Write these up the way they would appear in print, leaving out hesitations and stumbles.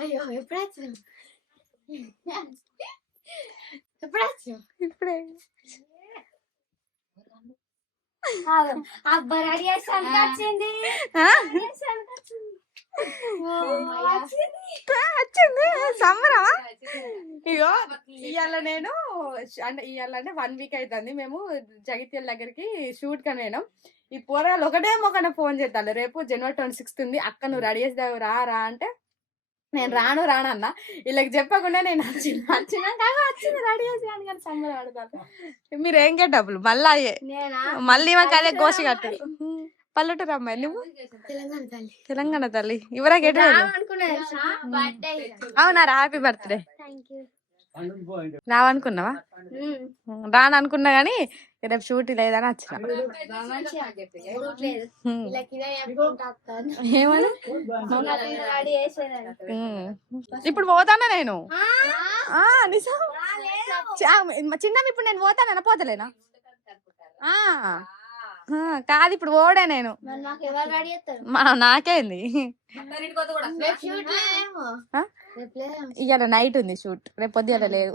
అయ్యో ఎప్పుడు ఇప్పుడే వచ్చింది సంబరమా. ఇగో ఇవాళ నేను అంటే ఇవాళ అంటే 1 వీక్ అవుతుంది మేము జగిత్యాల దగ్గరికి షూట్ కని పోయినాం. ఈ పోరాలు ఒకటే ఫోన్ చేస్తాను, రేపు January 26 ఉంది అక్క నువ్వు రెడీ చేసి రా అంటే నేను రానన్న వీళ్ళకి చెప్పకుండా నేను వచ్చింది రెడీ చేసి అని కానీ సంబరం పడతాను. మీరు ఏం డబ్బులు మళ్ళీ మాకు అదే గోసి కట్టు. పల్లెటూరు అమ్మాయి నువ్వు? తెలంగాణ తల్లి. ఇవరా గెట్ అవునా? Happy birthday. రావనుకున్నావా? రాననుకున్నా గానీ రేపు షూట్ లేదని వచ్చిన. ఏమని ఇప్పుడు పోతానా నేను? చిన్న ఇప్పుడు నేను పోతానా? పోతలేనా? కాదు ఇప్పుడు ఓడే నేను. నాకేంది ఇవాళ నైట్ ఉంది షూట్, రేపు పొద్దున లేదు.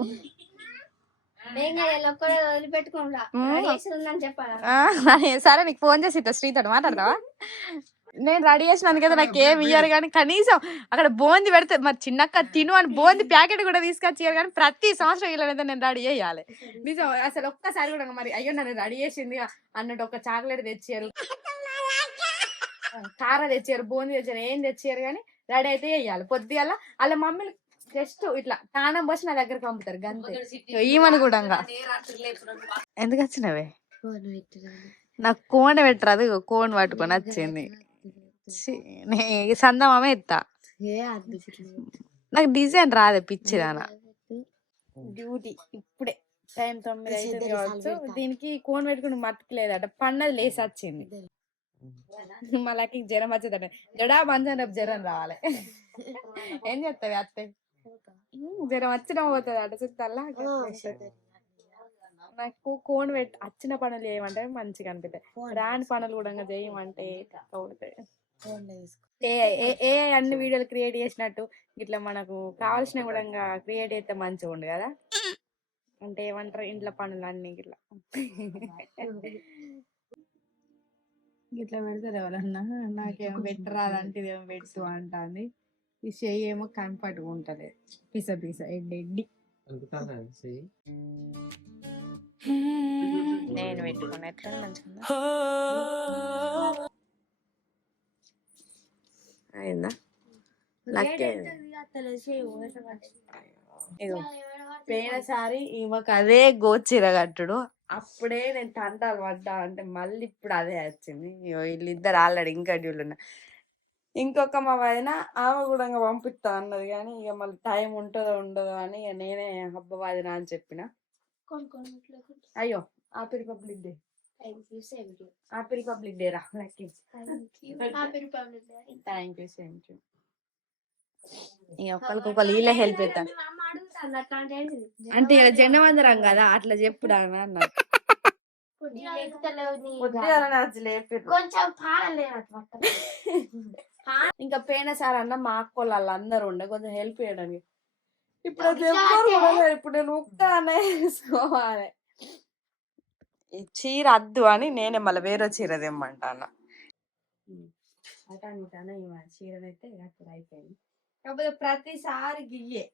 సరే నీకు ఫోన్ చేసి శ్రీతో మాట్లాడతావా? నేను రెడీ చేసినందుకైతే నాకు ఏమి ఇయ్యారు కానీ కనీసం అక్కడ బోంది పెడితే మరి చిన్నక్క తిను అని బోంది ప్యాకెట్ కూడా తీసుకొచ్చారు కానీ ప్రతి సంవత్సరం వీళ్ళనైతే నేను రెడీ చేయాలి. నిజం అసలు ఒక్కసారి కూడా మరి అయ్యో నన్ను రెడీ చేసింది అన్నట్టు ఒక చాక్లెట్ తెచ్చారు, కార తెచ్చారు, బోంది తెచ్చారు, ఏం తెచ్చారు కానీ రెడీ అయితే వేయాలి. పొద్దుగాల వాళ్ళ మమ్మీలు జస్ట్ ఇట్లా తానం పోసి నా దగ్గరకు పంపుతారు గంతే. ఈమని కూడా ఎందుకు వచ్చినవే? నాకు కోన్ పెట్టరాదు, కోన్ పట్టుకొని వచ్చింది. సందమామే ఎత్తా, నాకు డిజైన్ రాదే పిచ్చిదానా. డ్యూటీ ఇప్పుడే టైం 9 అవుతుంది కావచ్చు. దీనికి కోన్ పెట్టుకుని మట్టుకులేదట, పన్నది లేసి వచ్చింది. మళ్ళీ జ్వరం వచ్చేదట, జడా మంచం రేపు జ్వరం రావాలి. ఏం చేస్తావి అత్తే? జ్వరం వచ్చినా పోతుంది అట చుట్టల్లా. నాకు కోన్ పెట్టి వచ్చిన పనులు చేయమంటే మంచిగా అనిపిస్తాయి, రాని పనులు కూడా చేయమంటే అవుతాయి. ఏ అన్ని వీడియోలు క్రియేట్ చేసినట్టు ఇట్లా మనకు కావాల్సిన కూడా క్రియేట్ చేస్తే మంచిగా ఉండు కదా. అంటే ఏమంటారు ఇంట్లో పనులు అన్ని ఇట్లా ఇట్లా పెడతారు ఎవరన్నా. నాకేమో పెట్టరాదంటే ఇదేమో పెట్టు అంటుంది. ఈ చెయ్యి ఏమో కంఫర్ట్గా ఉంటుంది, పిస పిస ఎడ్డి. నేను పెట్టుకున్నా ఎట్లా మంచిగా అయిందా? పోయినసారి ఈమెకు అదే గోచిర కట్టుడు, అప్పుడే నేను తంటాలు పడ్డా అంటే మళ్ళీ ఇప్పుడు అదే వచ్చింది. వీళ్ళిద్దరు ఆల్రెడీ ఇంకా డ్యూలు ఉన్నా. ఇంకొక మా వదిన ఆమె కూడా పంపిస్తా అన్నది కానీ ఇక మళ్ళీ టైం ఉంటుందో ఉండదో అని ఇక నేనే హబ్బ వదిన అని చెప్పిన. అయ్యో happy republic day. Happy republic day రా Lucky. Thank you same to. ఇక ఒకరికొకరు వీళ్ళే హెల్ప్ అవుతాను అంటే ఇలా జెండమందరం కదా అట్లా చెప్పుడా అన్నారు. ఇంకా పోయిన సార్ అన్న మా అక్క వాళ్ళు అందరూ ఉండే కొంచెం హెల్ప్ చేయడానికి. ఇప్పుడు చెప్పారు, ఇప్పుడు నేను ఉక్కానే వేసుకోవాలి. ఈ చీర అద్దు అని నేనే మళ్ళీ వేరే చీర తెమ్మంటాను. చీరనైతే అక్కడ అయిపోయింది. కాకపోతే ప్రతిసారి గియ్యే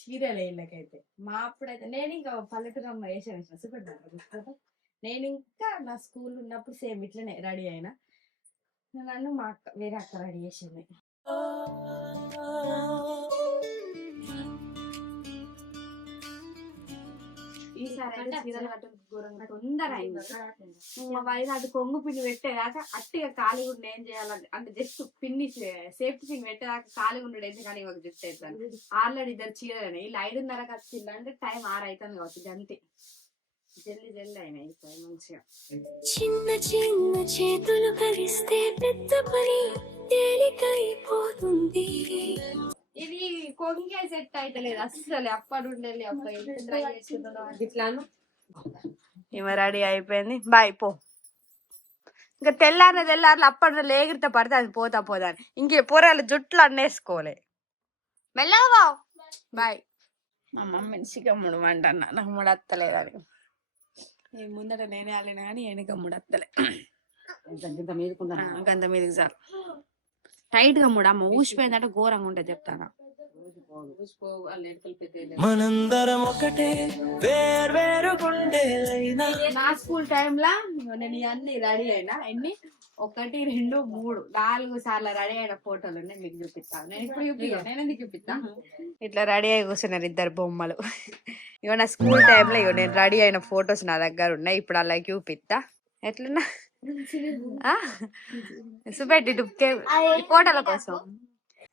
చీరలే ఇళ్ళకైతే. మా అప్పుడైతే నేను ఇంకా పల్లెటూరు అమ్మ వేసాను చూపెడతాను. నేను ఇంకా నా స్కూల్ ఉన్నప్పుడు సేమ్ ఇట్లనే రెడీ అయినా. నన్ను మా అక్క వేరే అక్క రెడీ చేసింది. ఈసారి చీరలు తొందర అయింది. అది కొంగు పిన్ని పెట్టేదాకా అట్టిగా ఖాళీ ఉండి ఏం చేయాలంటే అంటే జస్ట్ పిన్ని సేఫ్టీ పిన్ పెట్టేదాకా ఖాళీ ఉండడు. ఎందుకని ఇవాళ జస్ట్ అవుతాను ఆల్రెడీ ఇద్దరు చీరలు వీళ్ళు 5:30కి వచ్చిందంటే టైం 6 అవుతుంది కావచ్చు. అంతే జల్లి జల్లి అయినాయి మంచిగా. చిన్న చిన్న చేతులు కలిస్తే పెద్ద పని తేలికైపోతుంది. ఇది కొంగే సెట్ అయితే లేదు అస్సలు. అప్పటి ఉండేది అబ్బాయి ట్రై చేస్తున్నాను ఇట్లాను. ఈమె రెడీ అయిపోయింది. బాయ్ పో. ఇంకా తెల్లారులు అప్పటి లేగిరితే పడితే అది పోతా పోదాని ఇంకే పోరాలు జుట్లు అన్నేసుకోలే మెల్లగా బాయ్. అమ్మ మనిషిగా ముడమంటన్నా నాకు ముడత్తలేదని ముందట నేనే ఆలినా కానీ వెనక ముడత్తలే గంత మీదకి సార్ టైట్ గా ముడ అమ్మ ఊసిపోయిందంటే ఘోరంగా ఉంటుంది చెప్తాను. మనందరం ఒకటే నా స్కూల్ టైంలా నేను ఇవన్నీ రెడీ అయినా ఎన్ని 1 2 3 4 సార్లు రెడీ అయిన ఫోటోలు ఉన్నాయి మీకు చూపిస్తాను. నేను ఇప్పుడు నేను ఎందుకు చూపిస్తాను ఇట్లా రెడీ అయి కూర్చున్నారు 2 బొమ్మలు. ఇగో నా స్కూల్ టైంలో ఇగో నేను రెడీ అయిన ఫొటోస్ నా దగ్గర ఉన్నాయి. ఇప్పుడు అలా చూపిస్తా ఎట్లున్నా చూపెట్టి ఫోటోల కోసం.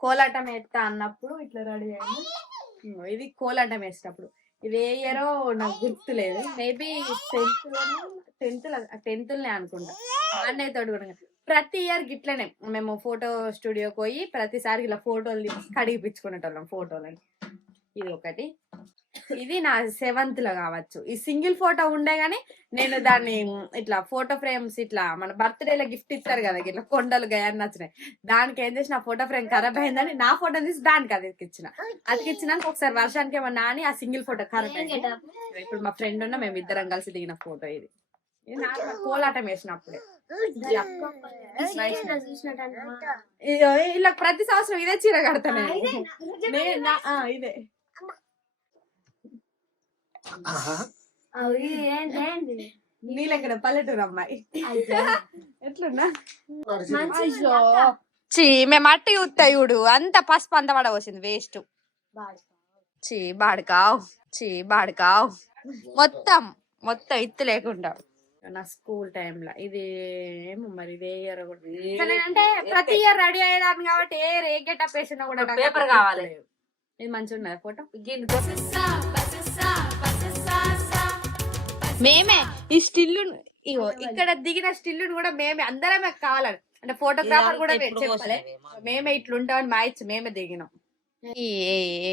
కోలాటం వేస్తా అన్నప్పుడు ఇట్లా రెడీ అయింది. ఇది కోలాటం వేసేటప్పుడు ఇది ఏ ఇయరో నాకు గుర్తులేదు. మేబీ 10th అనుకుంటా. అన్నయ్య తోడు కూడా ప్రతి ఇయర్ గిట్లనే మేము ఫోటో స్టూడియోకి పోయి ప్రతిసారి ఇలా ఫోటోలు తీసి కడిగిపించుకునేటోళ్ళం ఫోటోలని. ఇది ఒకటి. ఇది నా 7th లో కావచ్చు. ఈ సింగిల్ ఫోటో ఉండే గానీ నేను దాన్ని ఇట్లా ఫోటో ఫ్రేమ్స్ ఇట్లా మన బర్త్డేలో గిఫ్ట్ ఇస్తారు కదా ఇట్లా కొండలు గయాన్ని నచ్చినాయి. దానికి ఏం చేసి నా ఫోటో ఫ్రేమ్ ఖరాబ్ అయిందని నా ఫోటో తీసి దానికి అతికిచ్చినాక ఒకసారి వర్షానికి ఏమన్నా అని ఆ సింగిల్ ఫోటో ఖరాబ్ అయింది. ఇప్పుడు మా ఫ్రెండ్ ఉన్న మేము ఇద్దరం కలిసి దిగిన ఫోటో ఇది. కోలాటం వేసినప్పుడే ఇలా ప్రతి సంవత్సరం ఇదే చీర కడతాను ఇదే. నీలెక్కడ పల్లెటూరు అమ్మాయి ఎట్లున్నా మేము అట్టు చూడు అంత పసుపు అంత పడ వచ్చింది వేస్ట్. బాడుకావు మొత్తం ఇత్తు లేకుండా. నా స్కూల్ టైంలో ఇది ఏమో మరి ఇదే ఇయర్ కూడా అంటే ప్రతి ఇయర్ రెడీ అయ్యేదాన్ని కాబట్టి ఏ గెటప్ వేసినా కూడా పేపర్ కావాలి. ఇది మంచిగా ఉన్నది ఫోటో. మేమే ఈ స్టిల్లు ఇగో ఇక్కడ దిగిన స్టిల్లు కూడా మేమే అందరమే కావాలని అంటే ఫోటోగ్రాఫర్ కూడా చెప్పలే. మేమే ఇట్లుంటామని మా ఇచ్చి మేమే దిగినాం.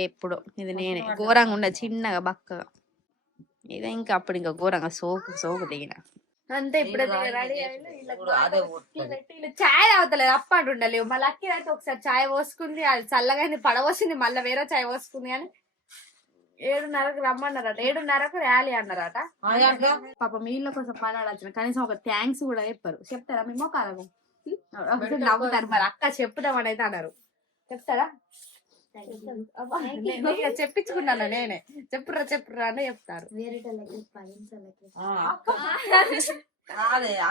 ఎప్పుడు ఇది నేనే ఘోరంగా ఉండే చిన్నగా బక్కగా. ఇదే ఇంకా అప్పుడు ఇంకా ఘోరంగా సోకు దిగిన అంతే. ఇప్పుడు చాయ్ తాగుతలేదు అప్పటి ఉండలేవు. మళ్ళీ అక్కి అయితే ఒకసారి చాయ్ పోసుకుంది అది చల్లగా పడవసింది మళ్ళీ వేరే చాయ్ పోసుకుంది అని 7:30కు రమ్మన్నారట. 7:30కు ర్యాలీ అన్నారట. పాప మీ ఇళ్ళ కోసం పడాల్సిన కనీసం ఒక థ్యాంక్స్ కూడా చెప్పారు. చెప్తారా మేము కాలము నవ్వుతారు. మరి అక్క చెప్పుదామని అయితే అన్నారు. చెప్తారా? చెప్పించుకున్నాను నేనే. చెప్పురా అని చెప్తారు.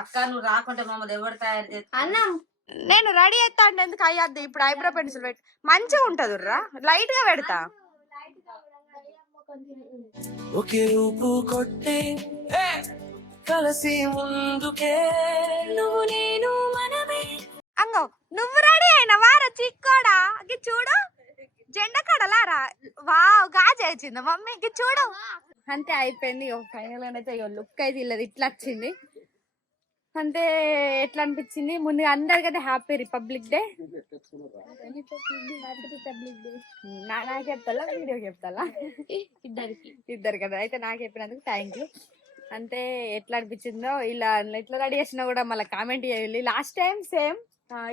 అక్క నువ్వు రాకుంటే మమ్మల్ని ఎవరు తయారు చేస్తా అన్న నేను రెడీ అవుతా అంటే ఎందుకు అయ్యద్దు. ఇప్పుడు ఐబ్రో పెన్సిల్ పెట్టి మంచిగా ఉంటది రా లైట్ గా పెడతా. ఒకే రూపు కొట్టే కలిసి ముందుకే నువ్వు నేను మనమే. అంగో నువ్వు రెడీ అయినా వారా చిక్కోడా చూడు జెండా కడలారా. వావ్ గాజేసింది మమ్మీకి చూడు. అంతే అయిపోయింది. ఫైనల్ అయితే లుక్ అయితే ఇల్లది ఇట్లా వచ్చింది. అంటే ఎట్లా అనిపించింది ముందుగా అందరికైతే హ్యాపీ రిపబ్లిక్ డే. నాకు చెప్తా వీడియో చెప్తా ఇద్దరు కదా. అయితే నాకు చెప్పినందుకు థ్యాంక్ యూ. అంటే ఎట్లా అనిపించిందో ఇలా ఎట్లా రెడీ చేసినా కూడా మళ్ళీ కామెంట్ చేయాలి. లాస్ట్ టైం సేమ్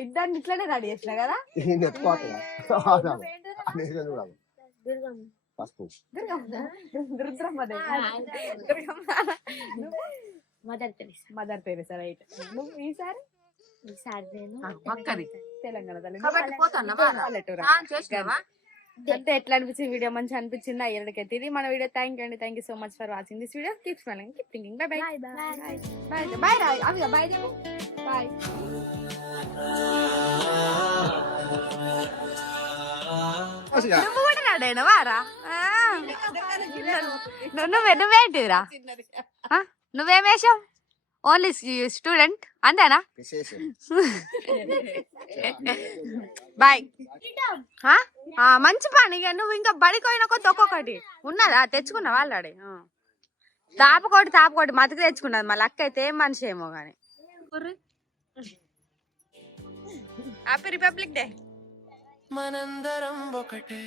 ఇద్దరిని ఇట్లానే రెడీ చేసిన కదా. Mother Teresa right. నువ్వు ఈసారి తెలంగాణ అంటే ఎట్లా అనిపించింది వీడియో? మంచిగా అనిపించిందా? ఎక్కడికైతే ఇది మన video. Thank you so much for watching this video. Keep smiling, keep thinking. Bye bye bye రా అవి బాయ్ దేవు బాయ్. నువ్వు కూడా రాడేనా వారా? నువ్వేంటిరా? నువ్వేం వేసావు? ఓన్లీ స్టూడెంట్ అంతేనా? బాయ్. మంచి పని. ఇక నువ్వు ఇంకా బడిపోయిన కొద్ది ఒక్కొక్కటి ఉన్నదా తెచ్చుకున్నావు ఆల్రెడీ. తాపకోటి మతికి తెచ్చుకున్నది. మళ్ళీ అక్క అయితే ఏం మనిషి ఏమో గాని. Happy republic day. మనందరం ఒకటే.